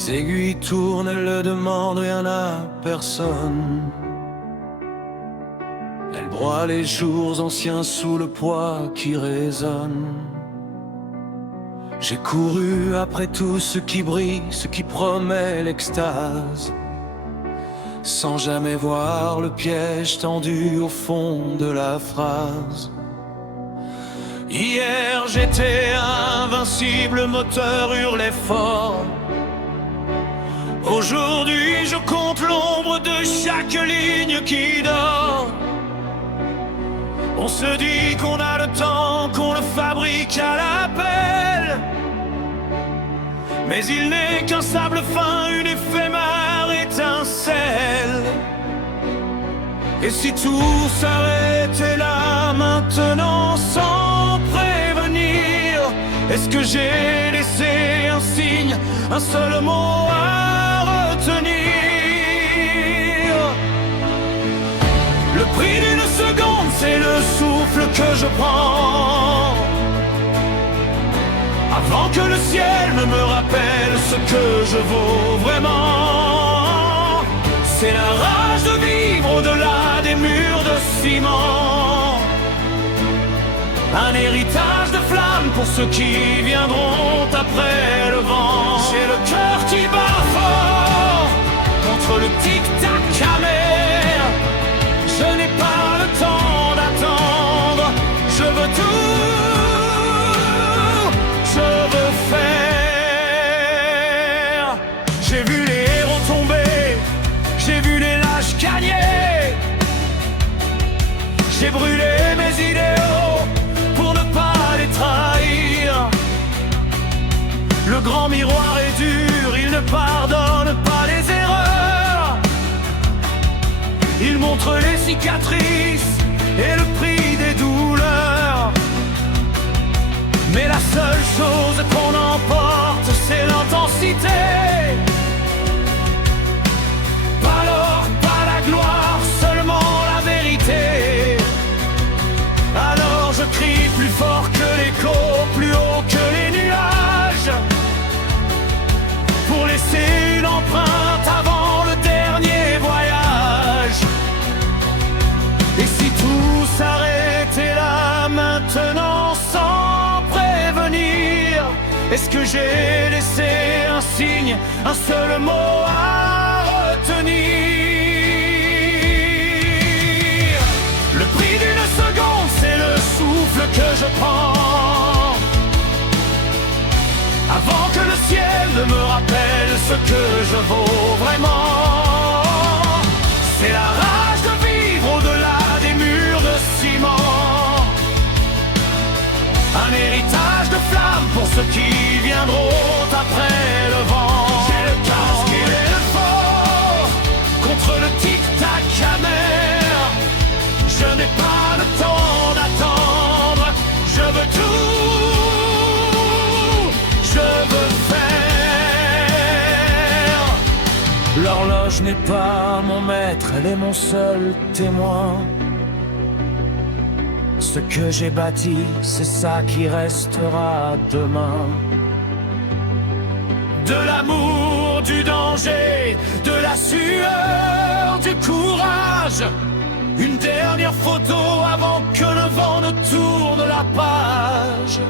Les aiguilles tournent, elles ne demandent rien à personne. Elle broie les jours anciens sous le poids qui résonne. J'ai couru après tout ce qui brille, ce qui promet l'extase, sans jamais voir le piège tendu au fond de la phrase. Hier j'étais invincible, moteur hurlait fort. Aujourd'hui je compte l'ombre de chaque ligne qui dort. On se dit qu'on a le temps, qu'on le fabrique à l'appel, mais il n'est qu'un sable fin, une éphémère étincelle. Et si tout s'arrêtait là maintenant sans prévenir, est-ce que j'ai laissé un signe, un seul mot à retenir? Le prix d'une seconde, c'est le souffle que je prends, avant que le ciel ne me rappelle ce que je vaux vraiment. C'est la rage de vivre au-delà des murs de ciment, un héritage de flammes pour ceux qui viendront après le vent. J'ai le cœur qui bat fort contre le tic-tac amer. Je n'ai pas le temps d'attendre, je veux tout, je veux faire. J'ai vu les héros tomber, j'ai vu les lâches gagner. J'ai brûlé mes idéaux pour ne pas les trahir. Le grand miroir est dur, il ne pardonne pas les erreurs. Il montre les cicatrices et le prix des douleurs. Mais la seule chose qu'on emporte, c'est l'intensité. Pas l'or, pas la gloire, seulement la vérité. Alors je crie plus fort que l'écho, plus haut que les nuages, pour laisser une empreinte avant le dernier voyage. Et si tout s'arrêtait là maintenant sans prévenir, est-ce que j'ai laissé un signe, un seul mot à retenir? Le prix d'une seconde, c'est le souffle que je prends, avant que le ciel ne me rappelle ce que je vaux vraiment. C'est la rage de vivre au-delà des murs de ciment, un héritage de flammes pour ceux qui viendront après le vent. J'ai le casque et le fort contre le tic-tac amer. Je n'ai pas le temps d'attendre, je veux tout, je veux faire. L'horloge n'est pas mon maître, elle est mon seul témoin. Ce que j'ai bâti, c'est ça qui restera demain. De l'amour, du danger, de la sueur, du courage. Une dernière photo avant que le vent ne tourne la page.